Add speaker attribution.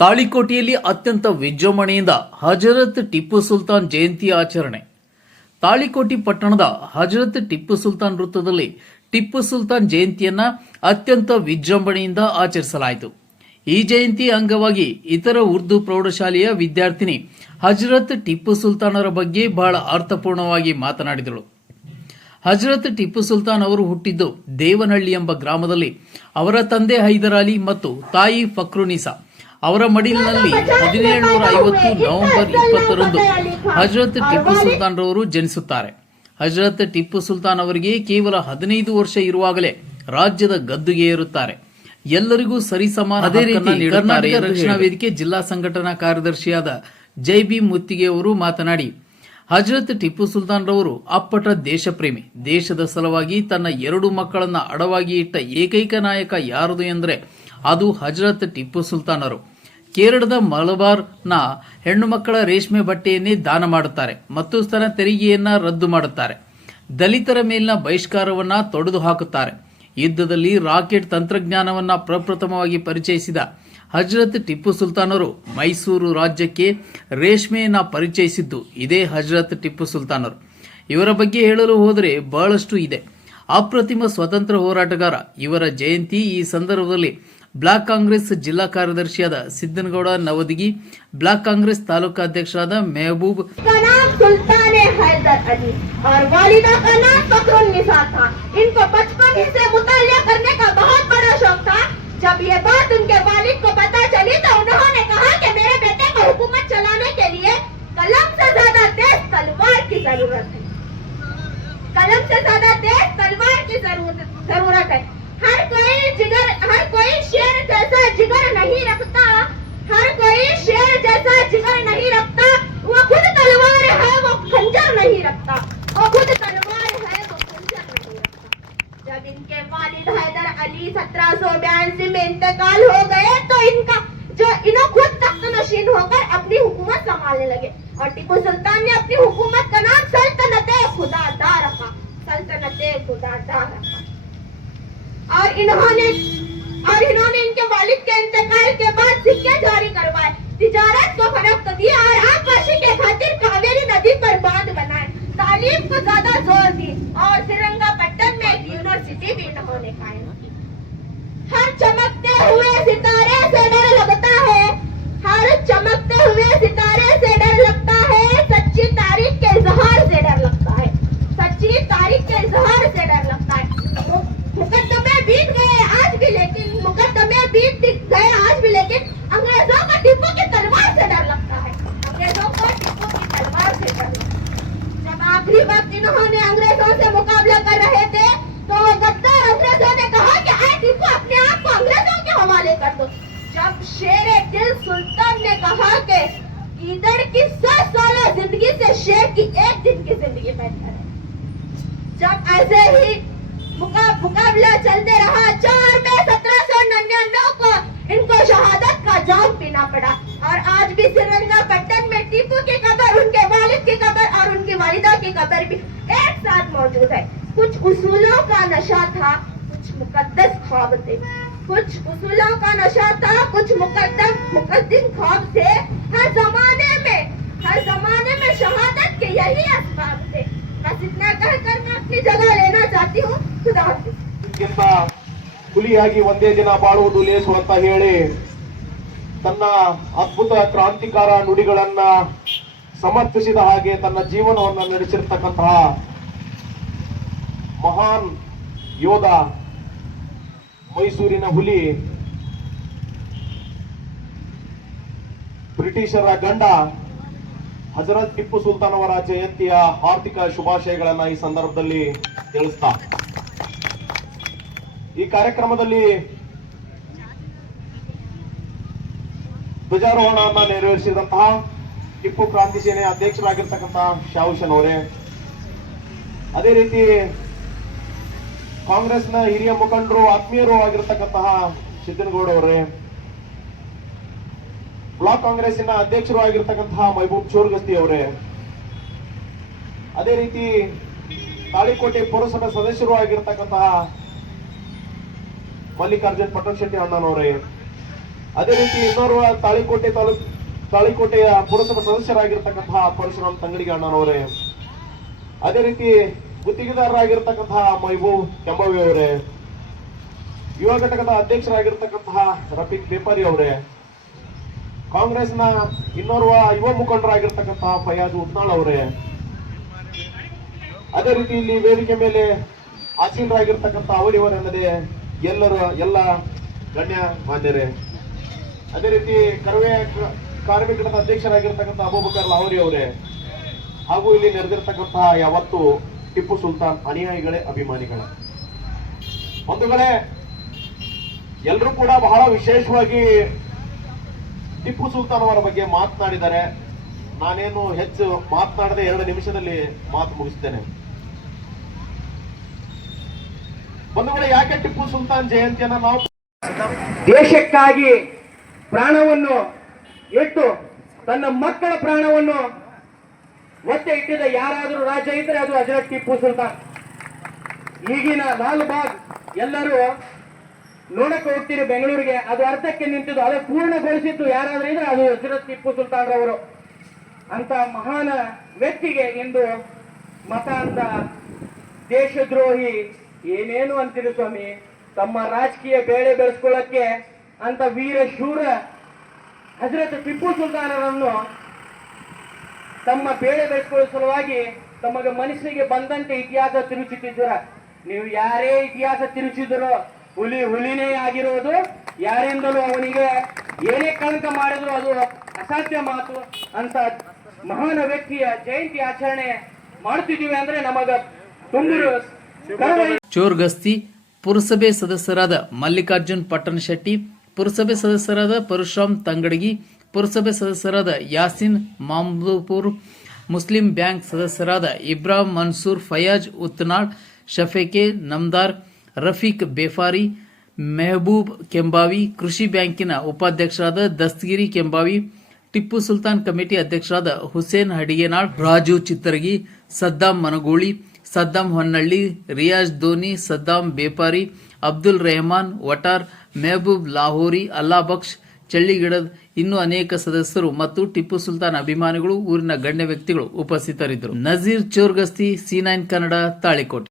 Speaker 1: ತಾಳಿಕೋಟೆಯಲ್ಲಿ ಅತ್ಯಂತ ವಿಜೃಂಭಣೆಯಿಂದ ಹಜರತ್ ಟಿಪ್ಪು ಸುಲ್ತಾನ್ ಜಯಂತಿ ಆಚರಣೆ. ತಾಳಿಕೋಟೆ ಪಟ್ಟಣದ ಹಜರತ್ ಟಿಪ್ಪು ಸುಲ್ತಾನ್ ವೃತ್ತದಲ್ಲಿ ಟಿಪ್ಪು ಸುಲ್ತಾನ್ ಜಯಂತಿಯನ್ನ ಅತ್ಯಂತ ವಿಜೃಂಭಣೆಯಿಂದ ಆಚರಿಸಲಾಯಿತು. ಈ ಜಯಂತಿ ಅಂಗವಾಗಿ ಇತರ ಉರ್ದು ಪ್ರೌಢಶಾಲೆಯ ವಿದ್ಯಾರ್ಥಿನಿ ಹಜರತ್ ಟಿಪ್ಪು ಸುಲ್ತಾನರ ಬಗ್ಗೆ ಬಹಳ ಅರ್ಥಪೂರ್ಣವಾಗಿ ಮಾತನಾಡಿದಳು. ಹಜರತ್ ಟಿಪ್ಪು ಸುಲ್ತಾನ್ ಅವರು ಹುಟ್ಟಿದ್ದು ದೇವನಹಳ್ಳಿ ಎಂಬ ಗ್ರಾಮದಲ್ಲಿ ಅವರ ತಂದೆ ಹೈದರಾಲಿ ಮತ್ತು ತಾಯಿ ಫಕ್ರುನಿಸಾ ಅವರ ಮಡಿಲಿನಲ್ಲಿ ಹದಿನೇಳುನೂರ ಐವತ್ತು ನವೆಂಬರ್ ಇಪ್ಪತ್ತರಂದು ಹಜರತ್ ಟಿಪ್ಪು ಸುಲ್ತಾನ್ ರವರು ಜನಿಸುತ್ತಾರೆ. ಹಜರತ್ ಟಿಪ್ಪು ಸುಲ್ತಾನ್ ಅವರಿಗೆ ಕೇವಲ ಹದಿನೈದು ವರ್ಷ ಇರುವಾಗಲೇ ರಾಜ್ಯದ ಗದ್ದುಗೆ ಏರುತ್ತಾರೆ. ಎಲ್ಲರಿಗೂ ಸರಿಸಮಾನ ಅದೇ ರೀತಿ ಕರ್ನಾಟಕ ರಕ್ಷಣಾ ವೇದಿಕೆ ಜಿಲ್ಲಾ ಸಂಘಟನಾ ಕಾರ್ಯದರ್ಶಿಯಾದ ಜೈ ಬಿ ಮುತ್ತಿಗೆ ಅವರು ಮಾತನಾಡಿ ಹಜರತ್ ಟಿಪ್ಪು ಸುಲ್ತಾನ್ ರವರು ಅಪ್ಪಟ ದೇಶಪ್ರೇಮಿ. ದೇಶದ ಸಲುವಾಗಿ ತನ್ನ ಎರಡು ಮಕ್ಕಳನ್ನ ಅಡವಾಗಿ ಇಟ್ಟ ಏಕೈಕ ನಾಯಕ ಯಾರದು ಎಂದರೆ ಅದು ಹಜರತ್ ಟಿಪ್ಪು ಸುಲ್ತಾನರು. ಕೇರಳದ ಮಲಬಾರ್ನ ಹೆಣ್ಣು ಮಕ್ಕಳ ರೇಷ್ಮೆ ಬಟ್ಟೆಯನ್ನೇ ದಾನ ಮಾಡುತ್ತಾರೆ. ಮತ್ತು ಸ್ಥಾನ ತೆರಿಗೆಯನ್ನ ರದ್ದು ಮಾಡುತ್ತಾರೆ. ದಲಿತರ ಮೇಲಿನ ಬಹಿಷ್ಕಾರವನ್ನ ತೊಡೆದು ಹಾಕುತ್ತಾರೆ. ಯುದ್ಧದಲ್ಲಿ ರಾಕೆಟ್ ತಂತ್ರಜ್ಞಾನವನ್ನ ಪ್ರಪ್ರಥಮವಾಗಿ ಪರಿಚಯಿಸಿದ ಹಜರತ್ ಟಿಪ್ಪು ಸುಲ್ತಾನರು ಮೈಸೂರು ರಾಜ್ಯಕ್ಕೆ ರೇಷ್ಮೆಯನ್ನ ಪರಿಚಯಿಸಿದ್ದು ಇದೇ ಹಜರತ್ ಟಿಪ್ಪು ಸುಲ್ತಾನರು. ಇವರ ಬಗ್ಗೆ ಹೇಳಲು ಹೋದರೆ ಬಹಳಷ್ಟು ಇದೆ. ಅಪ್ರತಿಮ ಸ್ವತಂತ್ರ ಹೋರಾಟಗಾರ ಇವರ ಜಯಂತಿ ಈ ಸಂದರ್ಭದಲ್ಲಿ ಬ್ಲಾಕ್ ಕಾಂಗ್ರೆಸ್ ಜಿಲ್ಲಾ ಕಾರ್ಯದರ್ಶಿಯಾದ ಸಿದ್ದನಗೌಡ ನವದಗಿ ಬ್ಲಾಕ್ ಕಾಂಗ್ರೆಸ್ ತಾಲೂಕಾಧ್ಯಕ್ಷರಾದ ಮೆಹಬೂಬ್
Speaker 2: का नाम सुल्तान हैदर अली और वालिदा का नाम फखरुन्निसा था इनको बचपन ही से मुतालिया करने का बहुत बड़ा शौक था जब ये बात उनके वालिद को पता चली तो उन्होंने कहा कि मेरे बेटे को हुकूमत चलाने के लिए कलम से ज्यादा तेज तलवार की जरूरत है कलम से ज्यादा तेज तलवार की जरूरत जरूरत है जिगर नहीं रखता, हर कोई शेर जैसा जिगर नहीं रखता। वो खुद तलवार है, वो खंजर नहीं रखता। वो खुद तलवार है, वो खंजर नहीं रखता। जब इनके वालिद हैदर अली सत्रह सौ बयासी में इंतकाल हो गए तो इनका, जो इन्हों खुद तख्त नशीन होकर अपनी हुकूमत संभालने लगे। और टीपू सुल्तान ने अपनी हुकूमत का नाम सल्तनत खुदादा रखा। सल्तनत खुदादा रखा। और इन्होंने और इन्होंने इनके वालिद के इंतकाल के बाद सिक्के जारी करवाए। तिजारत को फरोख्त दिया और आबपाशी के खातिर कावेरी नदी पर बाँध बनाए। तालीम को ज़्यादा ज़ोर दी और श्रीरंगापट्टन में एक यूनिवर्सिटी भी इन्होंने कायम की हर चमकते हुए सितारे से डर लगता है हर चमकते हुए सितारे से डर लगता है सच्ची तारीख के इजहार से डर लगता है सच्ची तारीख के इजहार से डर लगता है मु- मुकदमे बीत गए आज भी लेकिन मुकदमे बीत गए आज भी लेकिन अंग्रेज़ों को टिप्पू की तलवार से डर लगता है अंग्रेज़ों को टिप्पू की तलवार से डर लगता है जब आखिरी वक्त इन्होंने अंग्रेज़ों से मुकाबला कर रहे थे तो गद्दार अंग्रेज़ों ने कहा कि आए टीपू अपने आप को अंग्रेज़ों के हवाले कर दो। जब शेर दिल सुल्तान ने कहा कि ईदड़ की सौ साल ज़िंदगी से शेर की एक दिन की ज़िंदगी बेहतर है जब ऐसे ही मुका, मुकाबला चलते रहा चार में सत्रह सौ निन्यानवे को इनको शहादत का जाम पीना पड़ा और आज भी श्रीरंगापट्टन में टीपू की कब्र उनके वालिद की कब्र और उनकी वालिदा की कब्र भी एक साथ मौजूद है कुछ उसूलों का नशा था कुछ मुकद्दस ख्वाब थे कुछ उसूलों का नशा था कुछ मुकद्दम मुकद्दिम ख्वाब थे हर जमाने में हर जमाने में शहादत के यही असबाब थे बस इतना कहकर मैं अपनी जगह लेना चाहती हूँ खुदा हाफिज
Speaker 3: ಇದಕ್ಕಿಂತ ಹುಲಿಯಾಗಿ ಒಂದೇ ದಿನ ಬಾಳುವುದು ಲೇಸು ಅಂತ ಹೇಳಿ ತನ್ನ ಅದ್ಭುತ ಕ್ರಾಂತಿಕಾರ ನುಡಿಗಳನ್ನ ಸಮರ್ಥಿಸಿದ ಹಾಗೆ ತನ್ನ ಜೀವನವನ್ನು ನಡೆಸಿರ್ತಕ್ಕಂತಹ ಮಹಾನ್ ಯೋಧ ಮೈಸೂರಿನ ಹುಲಿ ಬ್ರಿಟಿಷರ ಗಂಡ ಹಜರತ್ ಟಿಪ್ಪು ಸುಲ್ತಾನ್ ಅವರ ಜಯಂತಿಯ ಆರ್ಥಿಕ ಶುಭಾಶಯಗಳನ್ನ ಈ ಸಂದರ್ಭದಲ್ಲಿ ತಿಳಿಸ್ತಾ. ಈ ಕಾರ್ಯಕ್ರಮದಲ್ಲಿ ಧ್ವಜಾರೋಹಣವನ್ನ ನೆರವೇರಿಸಿದಂತಹ ಟಿಪ್ಪು ಕ್ರಾಂತಿ ಸೇನೆ ಅಧ್ಯಕ್ಷರಾಗಿರ್ತಕ್ಕಂತಹ ಶಾವುಶನ್ ಅವರೇ. ಅದೇ ರೀತಿ ಕಾಂಗ್ರೆಸ್ನ ಹಿರಿಯ ಮುಖಂಡರು, ಆತ್ಮೀಯರು ಆಗಿರತಕ್ಕಂತಹ ಸಿದ್ದನಗೌಡ ಅವರೇ, ಬ್ಲಾಕ್ ಕಾಂಗ್ರೆಸ್ಸಿನ ಅಧ್ಯಕ್ಷರು ಆಗಿರ್ತಕ್ಕಂತಹ ಮೈಬೂಬ್ ಚೋರ್ಗಸ್ತಿ ಅವರೇ, ಅದೇ ರೀತಿ ತಾಳಿಕೋಟೆ ಪುರಸಭೆ ಸದಸ್ಯರು ಆಗಿರ್ತಕ್ಕಂತಹ ಮಲ್ಲಿಕಾರ್ಜುನ್ ಪಟ್ಟಣ ಶೆಟ್ಟಿ ಅಣ್ಣನವರೇ ಅದೇ ರೀತಿ ಇನ್ನೋರ್ವ ತಾಳಿಕೋಟೆ ತಾಲೂಕು ತಾಳಿಕೋಟೆಯ ಪುರಸಭಾ ಸದಸ್ಯರಾಗಿರ್ತಕ್ಕಂತಹ ಪರಶುರಾಮ್ ತಂಗಡಿಗೆ ಅಣ್ಣನವರೇ ಅದೇ ರೀತಿ ಗುತ್ತಿಗೆದಾರರಾಗಿರ್ತಕ್ಕಂತಹ ಮೈಬೂಬ್ ಕೆಂಬವಿ ಅವರೇ, ಯುವ ಘಟಕದ ಅಧ್ಯಕ್ಷರಾಗಿರ್ತಕ್ಕಂತಹ ರಫೀಕ್ ಬೇಪಾರಿ ಅವರೇ, ಕಾಂಗ್ರೆಸ್ನ ಇನ್ನೋರ್ವ ಯುವ ಮುಖಂಡರಾಗಿರ್ತಕ್ಕಂತಹ ಫಯಾಜ್ ಉತ್ನಾಳ್ ಅವರೇ, ಅದೇ ರೀತಿ ಇಲ್ಲಿ ವೇದಿಕೆ ಮೇಲೆ ಆಸೀನರಾಗಿರ್ತಕ್ಕಂಥ ಅವರಿವರೆನ್ನದೇ ಎಲ್ಲರ ಎಲ್ಲ ಗಣ್ಯ ಮಾನ್ಯರೇ, ಅದೇ ರೀತಿ ಕರವೇ ಕಾರ್ಮಿಕರ ಅಧ್ಯಕ್ಷರಾಗಿರ್ತಕ್ಕಂಥ ಅಬೂಬಕರ್ ಲಾವರಿ ಅವರೇ, ಹಾಗೂ ಇಲ್ಲಿ ನೆರೆದಿರ್ತಕ್ಕಂತಹ ಯಾವತ್ತು ಟಿಪ್ಪು ಸುಲ್ತಾನ್ ಅನುಯಾಯಿಗಳೇ ಅಭಿಮಾನಿಗಳೇ. ಬಂಧುಗಳೇ ಎಲ್ಲರೂ ಕೂಡ ಬಹಳ ವಿಶೇಷವಾಗಿ ಟಿಪ್ಪು ಸುಲ್ತಾನ್ ಅವರ ಬಗ್ಗೆ ಮಾತನಾಡಿದ್ದಾರೆ. ನಾನೇನು ಹೆಚ್ಚು ಮಾತನಾಡದೆ ಎರಡು ನಿಮಿಷದಲ್ಲಿ ಮಾತು ಮುಗಿಸ್ತೇನೆ. ಬಂಧುಗಳೇ ಯಾಕೆ ಟಿಪ್ಪು ಸುಲ್ತಾನ್ ಜಯಂತಿಯನ್ನ ನಾವು
Speaker 4: ದೇಶಕ್ಕಾಗಿ ಪ್ರಾಣವನ್ನು ಇಟ್ಟು ತನ್ನ ಮಕ್ಕಳ ಪ್ರಾಣವನ್ನು ಒತ್ತೆ ಇಟ್ಟಿದ್ದ ಯಾರಾದರೂ ರಾಜ್ಯ ಇದ್ರೆ ಅದು ಹಜರತ್ ಟಿಪ್ಪು ಸುಲ್ತಾನ್. ಈಗಿನ ಲಾಲ್ ಬಾಗ್ ಎಲ್ಲರೂ ನೋಡಕ್ಕೆ ಹೋಗ್ತೀರಿ ಬೆಂಗಳೂರಿಗೆ. ಅದು ಅರ್ಧಕ್ಕೆ ನಿಂತಿದ್ದು, ಅದೇ ಪೂರ್ಣಗೊಳಿಸಿದ್ದು ಯಾರಾದ್ರೂ ಇದ್ರೆ ಅದು ಹಜರತ್ ಟಿಪ್ಪು ಸುಲ್ತಾನ್ ರವರು. ಅಂತ ಮಹಾನ ವ್ಯಕ್ತಿಗೆ ಇಂದು ಮತ ಅಂತ ದೇಶದ್ರೋಹಿ ಏನೇನು ಅಂತೀರಿ ಸ್ವಾಮಿ? ತಮ್ಮ ರಾಜಕೀಯ ಬೇಳೆ ಬೆಳೆಸ್ಕೊಳ್ಳಕ್ಕೆ ಅಂತ ವೀರ ಶೂರ ಹಜರತ್ ಟಿಪ್ಪು ಸುಲ್ತಾನರನ್ನು ತಮ್ಮ ಬೇಳೆ ಬೆಳೆಸ್ಕೊಳ್ಳೋ ಸಲುವಾಗಿ ತಮಗೆ ಮನಸ್ಸಿಗೆ ಬಂದಂತೆ ಇತಿಹಾಸ ತಿರುಚುತ್ತಿದ್ದೀರ. ನೀವು ಯಾರೇ ಇತಿಹಾಸ ತಿರುಚಿದ್ರು ಹುಲಿ ಹುಲಿನೇ ಆಗಿರೋದು, ಯಾರಿಂದಲೂ ಅವನಿಗೆ ಏನೇ ಕಳಂಕ ಮಾಡಿದ್ರು ಅದು ಅಸಾಧ್ಯ ಮಾತು ಅಂತ ಮಹಾನ ವ್ಯಕ್ತಿಯ ಜಯಂತಿ ಆಚರಣೆ ಮಾಡುತ್ತಿದ್ದೀವಿ ಅಂದ್ರೆ ನಮಗ ಚೋರ್
Speaker 1: ಗಸ್ತಿ, ಪುರಸಭೆ ಸದಸ್ಯರಾದ ಮಲ್ಲಿಕಾರ್ಜುನ್ ಪಟ್ಟಣಶೆಟ್ಟಿ, ಪುರಸಭೆ ಸದಸ್ಯರಾದ ಪರಶುರಾಮ್ ತಂಗಡಗಿ ಪುರಸಭೆ ಸದಸ್ಯರಾದ ಯಾಸಿನ್ ಮಾಮ್ಲೂಪುರ್, ಮುಸ್ಲಿಂ ಬ್ಯಾಂಕ್ ಸದಸ್ಯರಾದ ಇಬ್ರಾಹಿಂ ಮನ್ಸೂರ್, ಫಯಾಜ್ ಉತ್ನಾಳ್, ಶಫೇಕೆ ನಮ್ದಾರ್, ರಫೀಕ್ ಬೇಫಾರಿ, ಮೆಹಬೂಬ್ ಕೆಂಬಾವಿ, ಕೃಷಿ ಬ್ಯಾಂಕಿನ ಉಪಾಧ್ಯಕ್ಷರಾದ ದಸ್ತಗಿರಿ ಕೆಂಬಾವಿ, ಟಿಪ್ಪು ಸುಲ್ತಾನ್ ಕಮಿಟಿ ಅಧ್ಯಕ್ಷರಾದ ಹುಸೇನ್ ಹಡಿಗೇನಾಳ್, ರಾಜು ಚಿತ್ತರಗಿ, ಸದ್ದಾಂ ಮನಗೂಳಿ, ಸದ್ದಾಂ ಹೊನ್ನಳ್ಳಿ, ರಿಯಾಜ್ ಧೋನಿ, ಸದ್ದಾಂ ಬೇಪಾರಿ ಅಬ್ದುಲ್ ರೆಹಮಾನ್, ವಟಾರ್, ಮೆಹಬೂಬ್ ಲಾಹೋರಿ ಅಲ್ಲಾ ಬಕ್ಷ್ ಚಳ್ಳಿಗಿಡದ್ ಇನ್ನೂ ಅನೇಕ ಸದಸ್ಯರು ಮತ್ತು ಟಿಪ್ಪು ಸುಲ್ತಾನ್ ಅಭಿಮಾನಿಗಳು ಊರಿನ ಗಣ್ಯ ವ್ಯಕ್ತಿಗಳು ಉಪಸ್ಥಿತರಿದ್ದರು. Nazeer Chorgasti, C nine Kannada, Talikote.